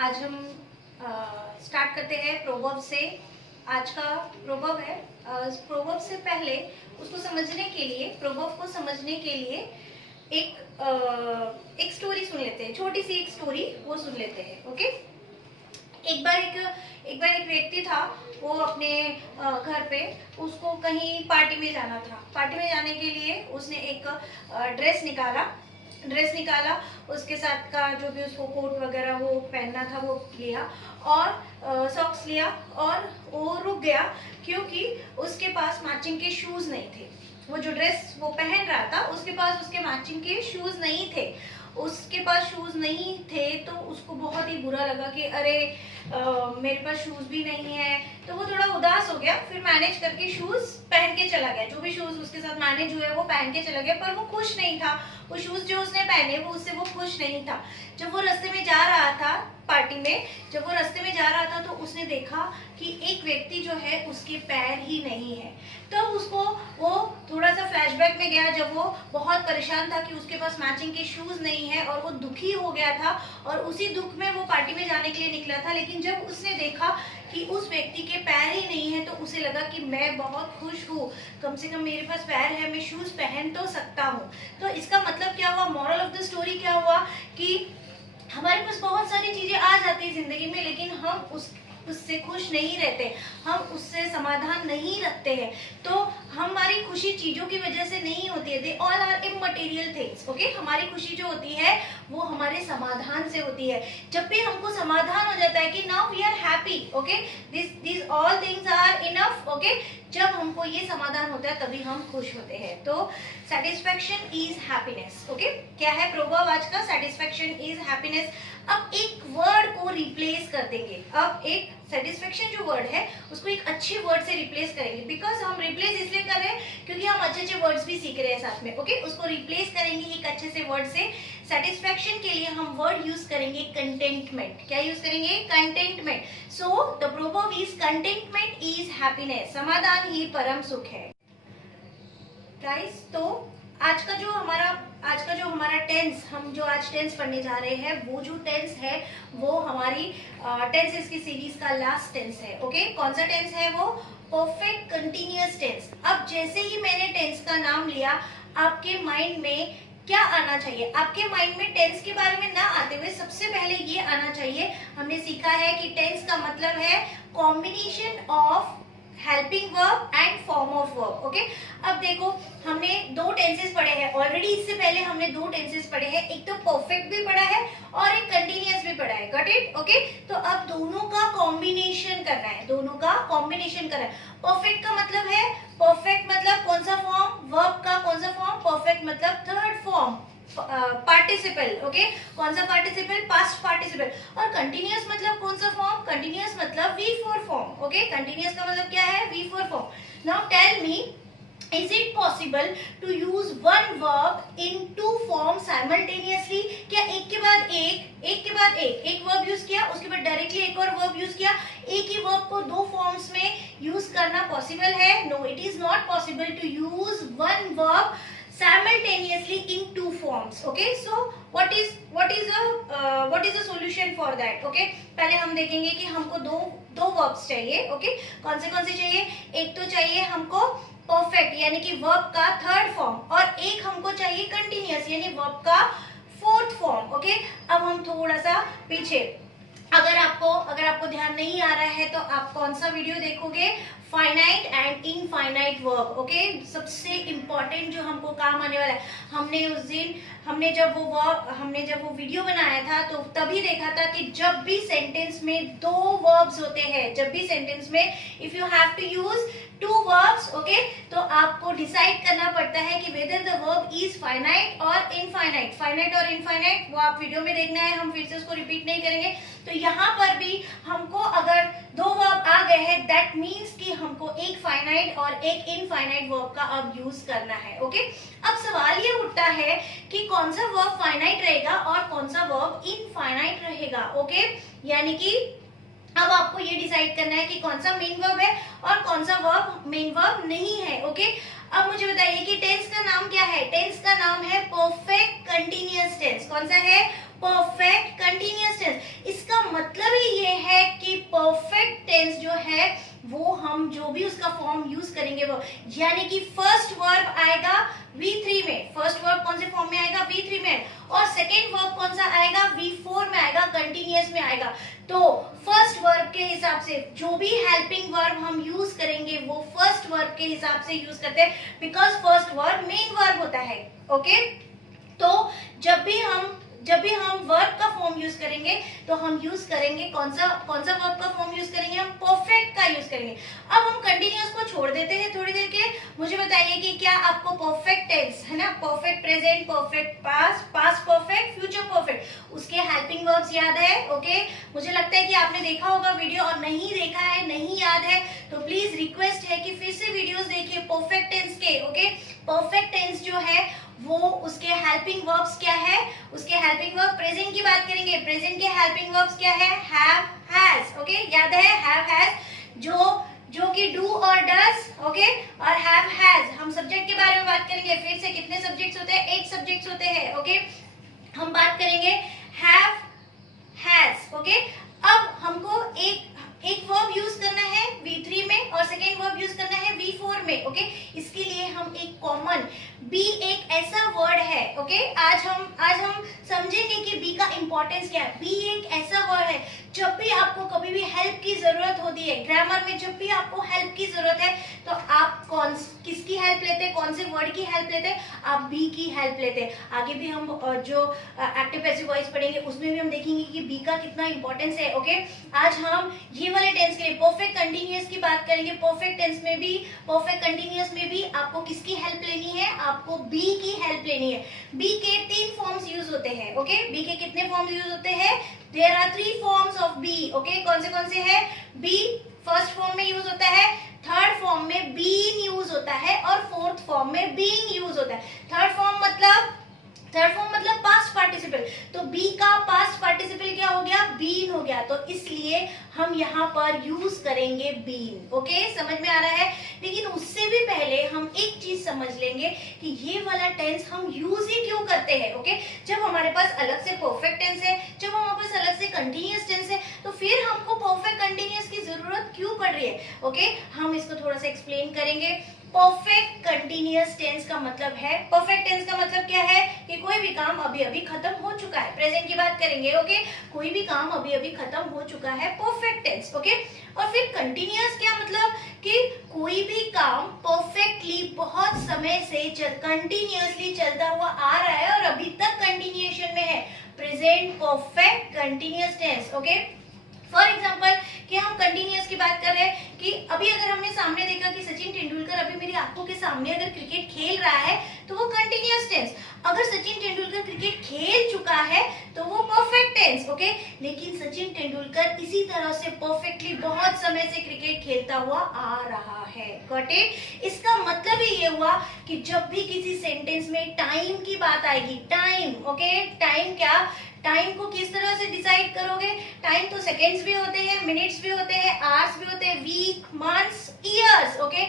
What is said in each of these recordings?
आज हम स्टार्ट करते हैं प्रोवर्ब से। आज का प्रोवर्ब है। प्रोवर्ब से पहले उसको समझने के लिए, प्रोवर्ब को समझने के लिए एक स्टोरी सुन लेते हैं, छोटी सी एक स्टोरी वो सुन लेते हैं। ओके। एक बार एक व्यक्ति था। वो अपने घर पे, उसको कहीं पार्टी में जाना था। पार्टी में जाने के लिए उसने एक ड्रेस निकाला। उसके साथ का जो भी उसको कोट वगैरह वो पहनना था वो लिया, और सॉक्स लिया, और वो रुक गया क्योंकि उसके पास मैचिंग के शूज नहीं थे। वो जो ड्रेस वो पहन रहा था उसके पास उसके मैचिंग के शूज नहीं थे। उसके पास शूज नहीं थे तो उसको बहुत ही बुरा लगा कि अरे मेरे पास शूज भी नहीं है। तो वो थोड़ा उदास हो गया। फिर मैनेज करके शूज पहन के चला गया। जो भी शूज उसके साथ मैनेज हुए वो पहन के चला गया, पर वो खुश नहीं था। वो शूज जो उसने पहने वो उससे वो खुश नहीं था। जब वो रास्ते में जा रहा था पार्टी में, जब वो रास्ते में जा रहा था तो उसने देखा कि एक व्यक्ति जो है उसके पैर ही नहीं है। तो उसको वो थोड़ा सा फ्लैशबैक में गया, जब वो बहुत परेशान था कि उसके पास मैचिंग के शूज नहीं है, और वो दुखी हो गया था। और उसी दुख में वो पार्टी में जाने के लिए निकला था। लेकिन जब उसने देखा कि उस व्यक्ति के पैर ही नहीं है तो उसे लगा कि मैं बहुत खुश हूँ, कम से कम मेरे पास पैर है, मैं शूज पहन तो सकता हूँ। तो इसका मतलब क्या हुआ, मॉरल ऑफ द स्टोरी क्या हुआ कि हमारे पास बहुत सारी चीजें आ जाती है जिंदगी में, लेकिन हम उससे खुश नहीं रहते, हम उससे समाधान नहीं रखते हैं। तो हमारी खुशी चीजों की वजह से नहीं होती है। They all are immaterial things. Okay. हमारी खुशी जो होती है वो हमारे समाधान से होती है। जब भी हमको समाधान हो जाता है कि now we are happy, okay, this all things are enough, okay, जब हमको ये समाधान होता है तभी हम खुश होते हैं। तो सेटिस्फेक्शन इज हैप्पीनेस। ओके। क्या है प्रोवर्ब आज का? Satisfaction is happiness. अब एक वर्ड को रिप्लेस कर देंगे। अब एक सेटिस्फेक्शन जो वर्ड है उसको एक अच्छे वर्ड से रिप्लेस करेंगे। बिकॉज हम रिप्लेस इसलिए कर रहे हैं क्योंकि हम अच्छे अच्छे वर्ड्स भी सीख रहे हैं साथ में। ओके। उसको रिप्लेस करेंगे एक अच्छे से वर्ड से। सेटिस्फेक्शन के लिए हम वर्ड यूज करेंगे कंटेंटमेंट। क्या यूज करेंगे? Contentment. So the proverb is contentment is happiness. समाधान ही परम सुख है। गाइस, तो आज का जो हमारा टेंस, हम जो आज टेंस पढ़ने जा रहे हैं, वो जो टेंस है वो हमारी टेंसेस की सीरीज का लास्ट टेंस है। ओके। कौन सा टेंस है वो? Perfect continuous tense. अब जैसे ही मैंने टेंस का नाम लिया, आपके माइंड में क्या आना चाहिए? आपके माइंड में टेंस के बारे में ना आते हुए सबसे पहले ये आना चाहिए, हमने सीखा है कि टेंस का मतलब है combination of helping verb and form of verb. Okay. अब देखो, हमने दो टेंसेस पढ़े हैं ऑलरेडी। इससे पहले हमने दो टेंसेस पढ़े हैं, एक तो परफेक्ट भी पढ़ा है और एक कंटिन्यूअस भी पढ़ा है। Got it? ओके। तो अब दोनों का कॉम्बिनेशन करना है, दोनों का कॉम्बिनेशन करना है। परफेक्ट का मतलब है, परफेक्ट मतलब कौन सा फॉर्म? वर्ब का कौन सा फॉर्म? परफेक्ट मतलब थर्ड फॉर्म, पार्टिसिपल। ओके। कौन सा पार्टिसिपल? Past participle. और कंटिन्यूअस मतलब कौन सा फॉर्म? कंटिन्यूअस मतलब V4 फॉर्म। ओके। कंटिन्यूअस का मतलब क्या है? V4 form. Now tell me, is it possible to use one verb in two forms simultaneously? क्या एक के बाद एक वर्ब यूज किया, उसके बाद डायरेक्टली एक और वर्ब यूज किया, एक ही वर्ब को दो फॉर्म्स में यूज करना पॉसिबल है? No, it is not possible to use one verb simultaneously in two forms. Okay, so what is the solution for that? Okay, पहले हम देखेंगे कि हमको दो verbs चाहिए. Okay, कौन से चाहिए? एक तो चाहिए हमको परफेक्ट यानी कि वर्ब का थर्ड फॉर्म, और एक हमको चाहिए कंटिन्यूअस यानी वर्ब का फोर्थ फॉर्म। ओके। अब हम थोड़ा सा पीछे, अगर आपको ध्यान नहीं आ रहा है तो आप कौन सा वीडियो देखोगे? Finite and infinite verb. Okay. सबसे इंपॉर्टेंट जो हमको काम आने वाला है। हमने उस दिन जब वो वीडियो बनाया था तो तभी देखा था कि जब भी सेंटेंस में दो वर्ब्स होते हैं, जब भी सेंटेंस में if you have to use two verbs, okay, तो आपको डिसाइड करना पड़ता है कि whether the verb is finite और इनफाइनाइट। फाइनाइट और इनफाइनाइट वो आप वीडियो में देखना है, हम फिर से उसको रिपीट नहीं करेंगे। तो यहाँ पर भी हमको अगर दो वर्ब आ गए हैं, दैट मीन्स कि हमको एक फाइनाइट और एक इनफाइनाइट वर्ब का अब यूज करना है। ओके। अब सवाल ये उठता है कि कौन सा वर्ब फाइनाइट रहेगा और कौन सा वर्ब इनफाइनाइट रहेगा। ओके। यानी कि अब आपको ये डिसाइड करना है कि कौन सा मेन वर्ब है और कौन सा वर्ब मेन वर्ब नहीं है। ओके। अब मुझे बताइए कि टेंस का नाम क्या है? टेंस का नाम है परफेक्ट कंटिन्यूअस टेंस। कौन सा है? Perfect continuous tense. इसका मतलब टेंस जो है वो हम जो भी उसका फॉर्म यूज करेंगे वो, यानी कि फर्स्ट वर्ब आएगा V3 में, फर्स्ट वर्ब कौन से फॉर्म में आएगा V3 में, और सेकेंड वर्ब कौन सा आएगा V4 में आएगा, कंटिन्यूअस में आएगा। तो फर्स्ट वर्ब के हिसाब से जो भी हेल्पिंग वर्ब हम यूज करेंगे वो फर्स्ट वर्ब के हिसाब से यूज करते हैं, because first verb main verb होता है। ओके, तो जब भी हम वर्ब का फॉर्म यूज करेंगे तो हम यूज करेंगे कौन सा वर्ब का फॉर्म यूज करेंगे, हम परफेक्ट का यूज करेंगे। अब हम कंटिन्यूअस को छोड़ देते हैं थोड़ी देर के, मुझे बताइए कि क्या आपको परफेक्ट टेंस है ना, perfect present, perfect past, past perfect, future perfect, उसके हेल्पिंग वर्ब्स याद है? ओके, मुझे लगता है कि आपने देखा होगा वीडियो, और नहीं देखा है, नहीं याद है तो प्लीज रिक्वेस्ट है कि फिर से वीडियोस देखिए परफेक्ट टेंस के। ओके, परफेक्ट टेंस जो है वो उसके हेल्पिंग वर्ब्स क्या है, उसके हेल्पिंग वर्ब, प्रेजेंट की बात करेंगे, प्रेजेंट के हेल्पिंग वर्ब्स क्या है, हैव, हैज। ओके, याद है हैव, हैज, जो कि डू और डज। ओके, और हैव, हैज, हम सब्जेक्ट के बारे में बात करेंगे, फिर से कितने सब्जेक्ट्स होते हैं, 8 सब्जेक्ट्स होते हैं। ओके, हम बात करेंगे हैव, हैज। ओके, अब हमको एक वर्ब यूज करना है V3 में और सेकेंड वर्ब यूज करना है V4 में। ओके, इसके लिए हम एक कॉमन बी, एक ऐसा वर्ड है। ओके, आज हम समझेंगे कि बी का इंपॉर्टेंस क्या है। बी एक ऐसा वर्ड है, जब भी आपको कभी भी हेल्प की जरूरत होती है, ग्रामर में जब भी आपको हेल्प की जरूरत है तो आप किसकी हेल्प लेते हैं, कौन से वर्ड की हेल्प लेते हैं, आप बी की हेल्प लेते हैं। आगे भी हम जो एक्टिव पैसिव वॉइस पढ़ेंगे उसमें भी हम देखेंगे कि बी का कितना इंपॉर्टेंस है। ओके, आज हम ये वाले टेंस के लिए परफेक्ट कंटिन्यूअस की बात करेंगे। परफेक्ट टेंस में भी, परफेक्ट कंटिन्यूअस में भी आपको किसकी हेल्प लेनी है, आपको बी की हेल्प लेनी है। बी के 3 फॉर्म्स यूज होते हैं। ओके, बी के कितने फॉर्म्स यूज होते हैं, there are 3 forms of be. Okay, कौन से हैं, बी फर्स्ट फॉर्म में यूज होता है, थर्ड फॉर्म में बीन यूज होता है, और फोर्थ फॉर्म में बीइंग यूज होता है। थर्ड फॉर्म मतलब पास्ट पार्टिसिपल, तो बी का पास्ट पार्टिसिपल क्या हो गया, बीन हो गया, तो इसलिए हम यहाँ पर यूज करेंगे बीन। ओके, समझ में आ रहा है? लेकिन उससे भी पहले हम एक चीज समझ लेंगे कि ये वाला टेंस हम यूज ही क्यों करते हैं। ओके, जब हमारे पास अलग से परफेक्ट टेंस है, जब हमारे पास अलग से कंटिन्यूअस टेंस है, तो फिर हमको परफेक्ट कंटिन्यूअस की जरूरत क्यों पड़ रही है। ओके, हम इसको थोड़ा सा एक्सप्लेन करेंगे। परफेक्ट कंटिन्यूअस टेंस का मतलब है, परफेक्ट टेंस का मतलब क्या है कि कोई भी काम अभी अभी खत्म हो चुका है। प्रेजेंट की बात करेंगे। ओके, कोई भी काम अभी अभी खत्म हो चुका है, परफेक्ट टेंस। ओके, और फिर कंटिन्यूअस क्या मतलब कि कोई भी काम परफेक्टली बहुत समय से कंटिन्यूअसली चलता हुआ आ रहा है और अभी तक कंटिन्यूएशन में है, present perfect continuous tense. Okay, for example कि हम कंटिन्यूअस की बात कर रहे हैं कि अभी अगर हमने सामने देखा कि सचिन तेंदुलकर अभी मेरी आंखों के सामने अगर क्रिकेट खेल रहा है तो वो कंटिन्यूअस टेंस। अगर सचिन तेंदुलकर क्रिकेट खेल चुका है तो वो परफेक्ट टेंस। ओके, लेकिन सचिन तेंदुलकर इसी तरह से परफेक्टली बहुत समय से क्रिकेट खेलता हुआ आ रहा है। Got it? इसका मतलब ही ये हुआ कि जब भी किसी सेंटेंस में टाइम की बात आएगी, टाइम, ओके, टाइम क्या, टाइम को किस तरह से डिसाइड करोगे, टाइम तो सेकेंड्स भी होते हैं, मिनट्स भी होते हैं, आवर्स भी होते हैं, वीक, मंथ्स, ईयर्स। ओके,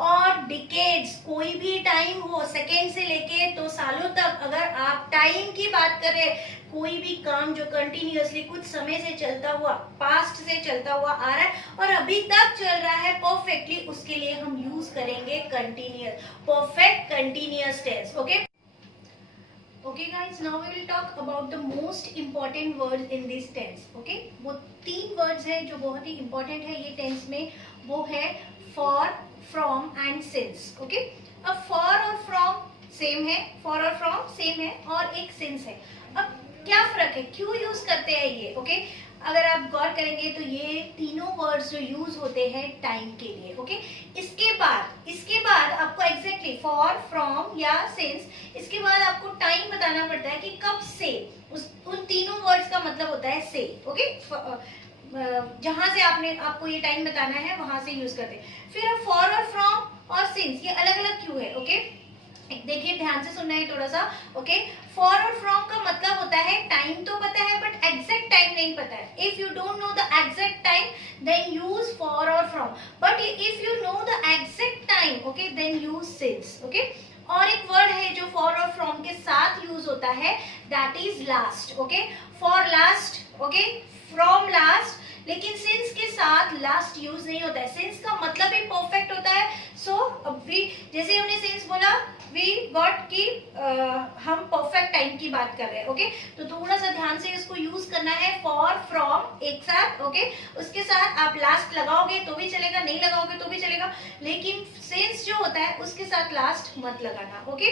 और डिकेड्स, कोई भी टाइम हो, सेकेंड से लेके तो सालों तक, अगर आप टाइम की बात करें, कोई भी काम जो कंटिन्यूअसली कुछ समय से चलता हुआ, पास्ट से चलता हुआ आ रहा है और अभी तक चल रहा है परफेक्टली, उसके लिए हम यूज करेंगे continuous, perfect continuous tense. Okay, Okay guys, now we will talk about the most important words in this tense. Okay, वो 3 words है जो बहुत ही important है ये tense में, वो है for, from and since. Okay, अब for और from same है, for और from same है, और एक since है। अब क्या फर्क है, क्यों यूज करते हैं ये? ओके, अगर आप गौर करेंगे तो ये तीनों वर्ड्स जो यूज होते हैं टाइम के लिए। ओके, इसके बाद आपको एग्जैक्टली फॉर, फ्रॉम या सिंस, इसके बाद आपको टाइम बताना पड़ता है कि कब से, उन तीनों वर्ड्स का मतलब होता है से। ओके, जहां से आपको ये टाइम बताना है वहां से यूज करते हैं। फिर अब फॉर और फ्रॉम और सिंस ये अलग अलग क्यों है? ओके, देखिए ध्यान से सुनना है थोड़ा सा। ओके, फॉर और फ्रॉम का मतलब होता है टाइम तो पता है बट एग्जैक्ट टाइम नहीं पता है। If you don't know the exact time then use for और from, but if you know the exact time, okay, then use since. Okay, और एक वर्ड है जो फॉर और फ्रॉम के साथ यूज होता है, that is last. Okay, for last, okay, from last लेकिन सिंस के साथ लास्ट यूज नहीं होता है। सिंस का मतलब ही परफेक्ट होता है। सो वी, जैसे हमने सिंस बोला, वी गॉट की हम परफेक्ट टाइम की बात कर रहे हैं। ओके, तो थोड़ा सा ध्यान से इसको यूज करना है। फॉर, फ्रॉम एक साथ। ओके, उसके साथ आप लास्ट लगाओगे तो भी चलेगा, नहीं लगाओगे तो भी चलेगा, लेकिन सिंस जो होता है उसके साथ लास्ट मत लगाना। ओके,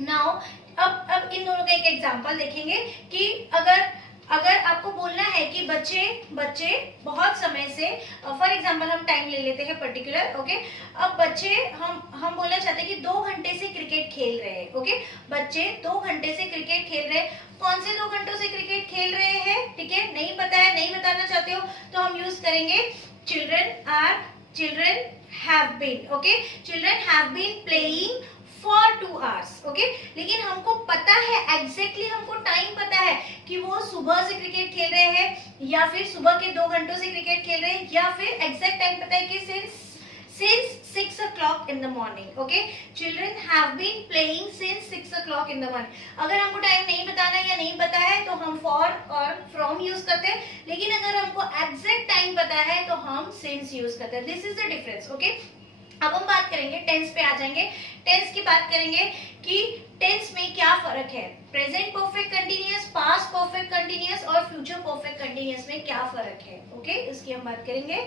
नाउ अब इन दोनों का एक एग्जांपल देखेंगे कि अगर अगर आपको बोलना है कि बच्चे बच्चे बहुत समय से, फॉर एग्जांपल हम टाइम ले लेते हैं पर्टिकुलर। ओके, अब बच्चे, हम बोलना चाहते हैं कि 2 घंटे से क्रिकेट खेल रहे हैं। ओके, बच्चे 2 घंटे से क्रिकेट खेल रहे हैं। कौन से 2 घंटों से क्रिकेट खेल रहे हैं? ठीक है, नहीं पता है, नहीं बताना चाहते हो तो हम यूज करेंगे children have been. Okay, children have been playing for 2 hours। Okay, लेकिन हमको पता है एग्जैक्टली, हमको टाइम पता है कि वो सुबह से क्रिकेट खेल रहे हैं या फिर सुबह के 2 घंटों से क्रिकेट खेल रहे हैं, या फिर एग्जैक्ट टाइम पता है कि since 6 o'clock in the morning। okay, children have been playing since 6 o'clock in the morning। अगर हमको टाइम नहीं बताना या नहीं पता है तो हम for और from यूज करते हैं, लेकिन अगर हमको एग्जैक्ट टाइम पता है तो हम since यूज करते हैं। This is the difference. Okay, अब हम बात करेंगे टेंस पे आ जाएंगे। टेंस की बात करेंगे कि टेंस में क्या फर्क है, present perfect continuous, past perfect continuous और फ्यूचर परफेक्ट कंटिन्यूअस में क्या फर्क है। ओके, इसकी हम बात करेंगे।